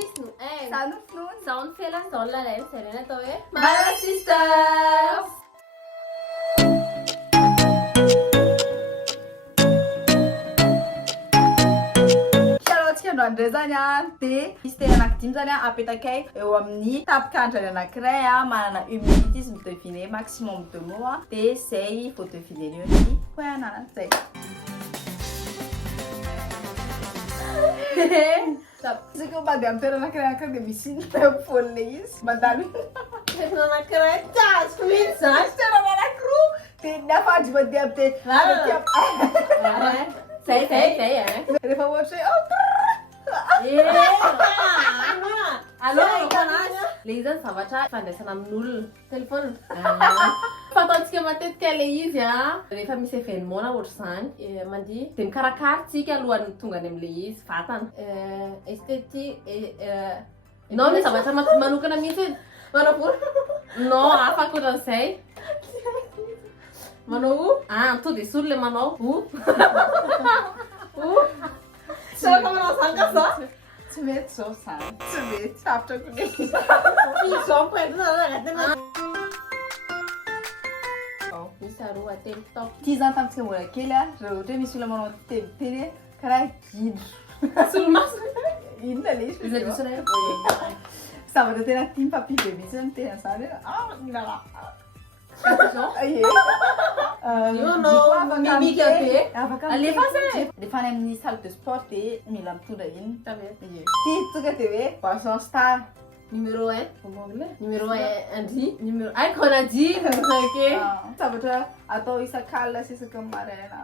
Isno, Sano finoana. sound feeling zao lalaina zarena atao hoe Mala sisters! Kialaotsika andro andray zany a, dia misy tena anankidimy zany a apetakay eo amin'ny tapikandrany anankiray a, manana 1 minute izy mideviner maximum 2 mots a, dia zay vao deviner eo ny hoe ananany zay. Izy ko mandeha amin'ny toerana anankiray dia misy folina izy mandalo toerana anankiray tazoko mihitsy zany toerana anankiroa dia ny afandry mandeha amin'ny zay rehefa ohatra hoe allo fanazy le izy zany zavatra fandraisana amin'olona telefona fataontsika matetika le izy a rehefa misy événement na ohatr'izany mandihy dia mikarakaratsika alohany tonga any amin'le izy vatana esthétique non le zavatra manokana mihitsy manao non hafa akoatran'izay manao to dia solo le manao Saka manao zany ka za tsy mety zao zany tsy mety sarotra ko le izao poentina tena misy aroa telo tao tia zany tamintsika mbola kely a raha ohatra hoe misy olona manao tebiteny karaha gidro solomaso inona le izy zavatra tena tia mpampibe mihitsy ny tena zany minala mimika be alefa zay rehefa any amin'ny salle de sport dia mila mitondra iny tia tonga dia hoe boisson star numéro 1 numéro 1 Andy numéro aiko Andy ok zavatra atao isan-kalina sy isaka maraina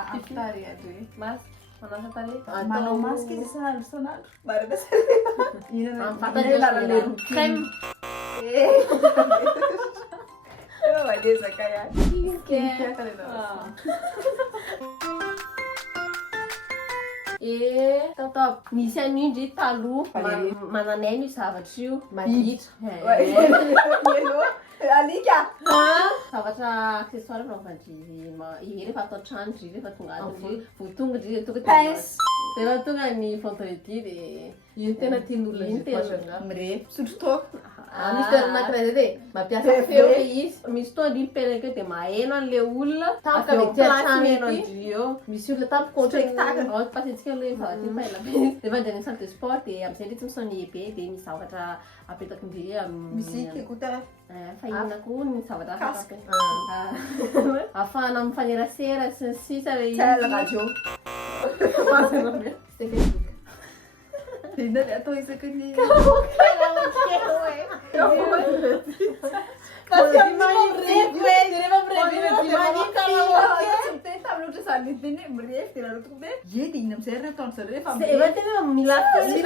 ampitary andro mas manasa tale manao masque izy isan'andro isan'andro maraina le crème madezaka ihany tatao misy an'indry taloha mananaino io zavatra io maditra alika zavatra accessoire fanaovandry rehefa atao trano dry rehefa tonga adry vao tonga dry rehefa tonga ny vendredi dia iny tena tian'olona iny tena mirefy sotro toaka misy toerana anankiray zay dia mampiasa feo le izy misy toa ndry mipenaka eo dia maheno an'le olona afiatrano eno andry eo misy olona tamin'ny contractacle pasentsika le zavatra ela be rehefa andrany salle de sport dia amin'izay ndry tsy misony be dia misy zavatra apetaka ndry musique écouteur fahinana koa ny zavatra ahafahana mifanerasera sy ny sisa le izy radio inona le atao isaky ny tamin'ohatra zany teny mirefy dia raha toko hoe dia iny amin'izay rehefa ataony zareo rehefa tena mila fety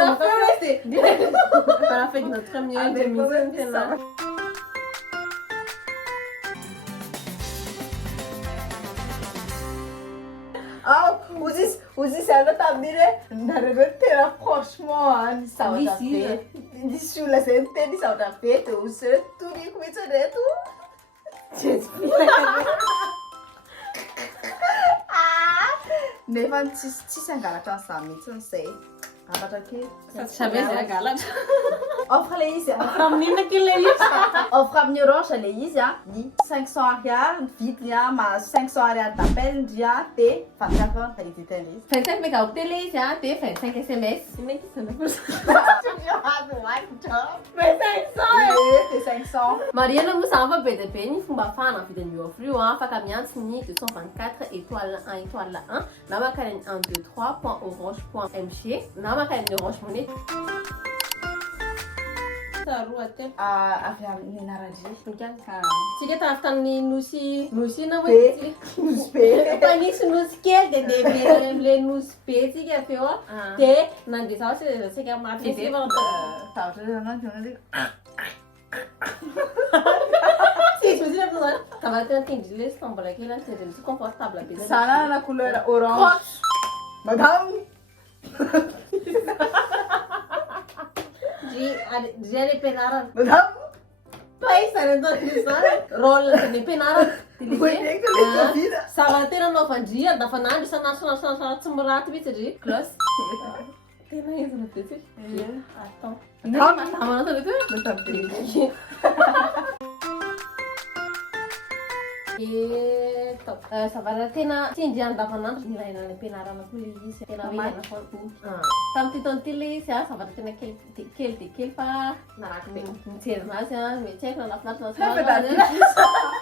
notre mieux de mise tena ozy ana tamin'iny hoe nareo tena franchement ny zavatra be nisy olona zay niteny ny zavatra be dia ozy zay toriko mihitsy reto nefa tsisy angalatra an'izany mihitsy n'izay afatra kely jamais zay angalatra offre le izy amin'inona kely le izy offre amin'ny orange le izy ny 500 ariary ny vidiny mahazo 500 ariary d'appel ndry dia 24 heures validité izy 25 mégaoctets le izy dia 25 SMS inona dia 500 Mariana moa zany fa be dia be ny fomba afahana vidin'io offre io afaka miantsy ny 224 étoile 1 étoile 1 na makany 123.orange.mg na makany ny Orange Money avy amin'ny anarandry tsika tafy tamin'ny nosy na hoe nosy be efa nisy nosy kely dia ndeha le nosy be tsika avy eo dia nandeha zaho tsika maty zavatra zananjy tsisy misy refa zany zavatra tena tindry le sy mbola kely any tendry misy confortable be sanana couleur orange madame dry any ampianarana madame paisany atao rôle ny ampianarana zavatra tena anaovandry andavanandro isanandro tsy miraty mihitsy dry glosy Tena izy no be ty. Attends. Manao ty hoe? Tapis. Eto. Zavatra tena tindry andavanandro ilaina any am-pianarana koa ilay izy. Tena hoe ilaina foana boky. Tamin'ity taona ity ilay izy zavatra tena kely dia kely fa naraka be. Mijery anazy mety tsy haiko na nafinaritra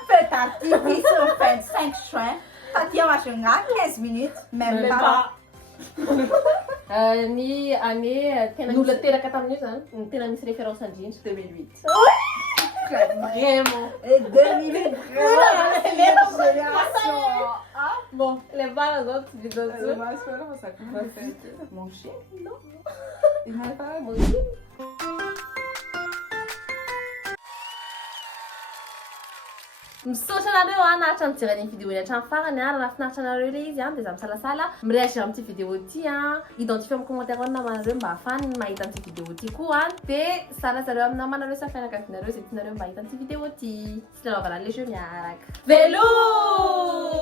Fête d'artifice au 25 juin. Taty Masonga, 15 minutes. Même pas. Ny année tena olona teraka tamin'io zany ny tena misy référence indrindra 2008. Vraiment. Et 2008, vraiment, la génération. Bon, les balles aux autres vidéos. Mon chien, non? Il m'a pas mon chien. Misaotra anareo nahatra mijery ny vidéo iny hatramin'ny farany raha nafinaritra anareo ilay izy dia za misalasala miréagir amin'ity vidéo ity identifier amin'ny commentaire ao namanareo mba ahafany mahita an'ity vidéo ity koa dia salasareo amin'ny namanareo sa fianakavinareo izay tianareo mba hita an'ity vidéo ity sy lalaovana le jeu miaraka. Velours!